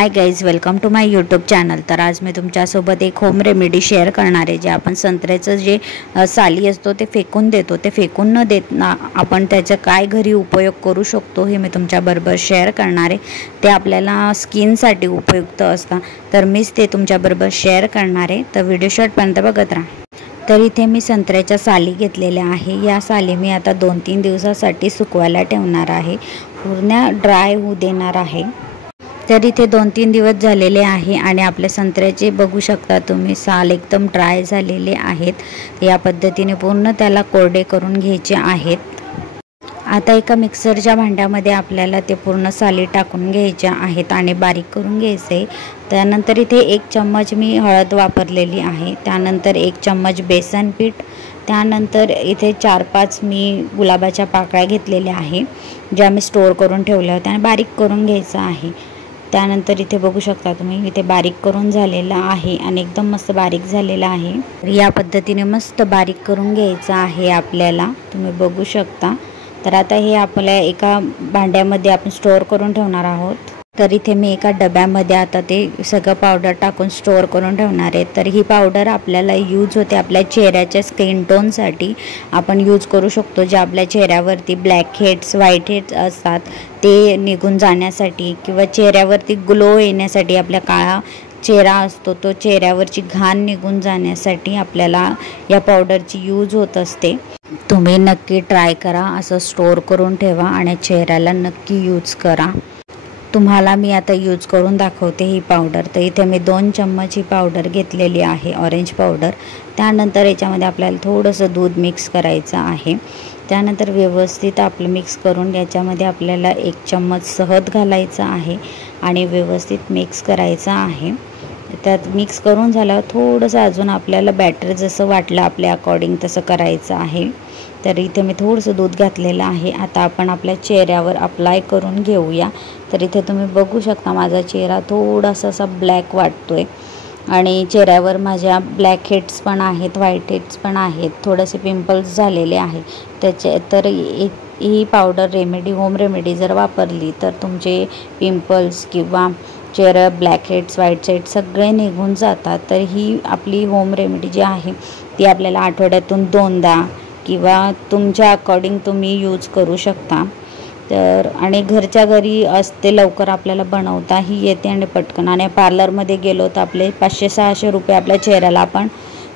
High guys, welcome to my YouTube channel. तर आज मी तुमच्यासोबत एक होम रेमेडी शेअर करणार आहे। जे आपण संत्र्याचं जे साली असतो ते फेकून देतो, ते फेकून न देता आपण त्याचा काय घरी उपयोग करू शकतो हे मी तुमच्याबरोबर शेअर करणार आहे। ते आपल्याला स्किनसाठी उपयुक्त असतं, तर मीच ते तुमच्याबरोबर शेअर करणार आहे। तर व्हिडिओ शेवटपर्यंत बघत राहा। तर इथे मी संत्र्याच्या साली घेतलेल्या आहे। या साली मी आता 2-3 दिवसासाठी सुकवायला ठेवणार आहे, पूर्ण ड्राय होऊ देणार आहे। तर इथे 2-3 दिवस झालेले आहे आणि आपले संत्र्याचे बघू शकता तुम्ही साल एकदम ड्राय झालेले आहेत। या पद्धतीने पूर्ण त्याला कोरडे करून घ्यायचे आहेत। आता एका मिक्सरच्या भांड्यामध्ये आपल्याला ते पूर्ण साली टाकून घ्यायच्या आहेत आणि बारीक करून घ्यायचे। त्यानंतर इथे 1 चम्मच मी हळद वापरलेली आहे, त्यानंतर 1 चम्मच बेसन पीठ, त्यानंतर इथे 4-5 मी गुलाबाच्या पाकळ्या घेतलेल्या आहे, ज्या मी स्टोर करून ठेवल्या होत्या आणि बारीक करून घ्यायचं आहे। त्यानंतर इथे बघू शकता तुम्ही इथे बारीक करून झालेला आहे आणि एकदम मस्त बारीक झालेला आहे। या पद्धतीने मस्त बारीक करून घ्यायचं आहे आपल्याला, तुम्ही बघू शकता। तर आता हे आपल्या एका भांड्यामध्ये आपण स्टोर करून ठेवणार आहोत। तर इथे मी एका डब्यामध्ये आता ते सगळं पावडर टाकून स्टोर करून ठेवणार आहे। तर ही पावडर आपल्याला यूज होते आपल्या चेहऱ्याच्या स्किन टोनसाठी आपण यूज करू शकतो। जे आपल्या चेहऱ्यावरती ब्लॅक हेड्स व्हाईट हेड्स असतात ते निघून जाण्यासाठी किंवा चेहऱ्यावरती ग्लो येण्यासाठी, आपल्या काळा चेहरा असतो तो चेहऱ्यावरची घाण निघून जाण्यासाठी आपल्याला या पावडरची यूज होत असते। तुम्ही नक्की ट्राय करा, असं स्टोर करून ठेवा आणि चेहऱ्याला नक्की यूज करा। तुम्हाला मी आता यूज करून दाखवते ही पावडर। तर इथे मी 2 चम्मच ही पावडर घेतलेली आहे, ऑरेंज पावडर। त्यानंतर याच्यामध्ये आपल्याला थोडंसं दूध मिक्स करायचं आहे। त्यानंतर व्यवस्थित आपलं मिक्स करून याच्यामध्ये आपल्याला 1 चम्मच शहद घालायचा आहे आणि व्यवस्थित मिक्स करायचं आहे। त्यात मिक्स करून झाल्यावर थोडंसं अजून आपल्याला बॅटर जसं वाटलं आपल्या अकॉर्डिंग तसं करायचं आहे। तर इथे मी थोडंसं दूध घातलेलं आहे। आता आपण आपल्या चेहऱ्यावर अप्लाय करून घेऊया। तर इथे तुम्ही बघू शकता माझा चेहरा थोडासा असा ब्लॅक वाटतोय आणि चेहऱ्यावर माझ्या ब्लॅक हेड्स पण आहेत, व्हाईट हेड्स पण आहेत, थोडेसे पिंपल्स झालेले आहे त्याचे। तर ही पावडर रेमेडी होम रेमेडी जर वापरली तर तुमचे पिंपल्स किंवा चेहरा ब्लॅक हेड्स व्हाईट हेड्स सगळे निघून जातात। तर ही आपली होम रेमेडी जी आहे ती आपल्याला आठवड्यातून 2दा किंवा तुमच्या अकॉर्डिंग तुम्ही यूज करू शकता। तर आणि घरच्या घरी असते, लवकर आपल्याला बनवताही येते आणि पटकन। आणि पार्लरमध्ये गेलो तर आपले 500-600 रुपये आपल्या चेहऱ्याला आपण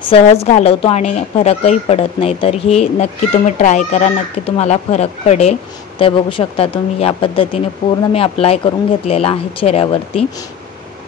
सहज घालवतो आणि फरकही पडत नाही। तर ही नक्की तुम्ही ट्राय करा, नक्की तुम्हाला फरक पडेल। तर बघू शकता तुम्ही या पद्धतीने पूर्ण मी अप्लाय करून घेतलेला आहे चेहऱ्यावरती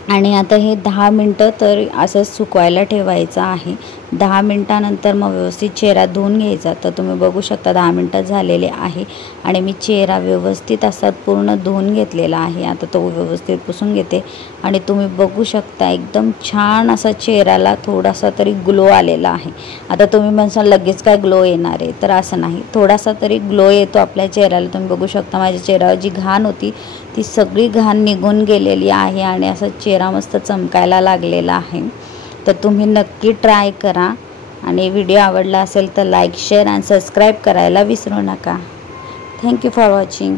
आणि आता हे 10 मिनटं तर असंच सुकवायला ठेवायचं आहे। 10 मिनटानंतर मग व्यवस्थित चेहरा धुवून घ्यायचा। तर तुम्ही बघू शकता 10 मिनटं झालेले आहे आणि मी चेहरा व्यवस्थित असा पूर्ण धुवून घेतलेला आहे। आता तो व्यवस्थित पुसून घेते आणि तुम्ही बघू शकता एकदम छान असा चेहऱ्याला थोडासा तरी ग्लो आलेला आहे। आता तुम्ही म्हणसाल लगेच काय ग्लो येणार आहे, तर असं नाही, थोडासा तरी ग्लो येतो आपल्या चेहऱ्याला। तुम्ही बघू शकता माझ्या चेहऱ्यावर जी घाण होती ती सगळी घाण निघून गेलेली आहे आणि असा चेहरा मस्त चमकायला लागलेला आहे। तर तुम्ही नक्की ट्राय करा आणि व्हिडिओ आवडला असेल तर लाईक, शेअर आणि सबस्क्राईब करायला विसरू नका। Thank you for watching.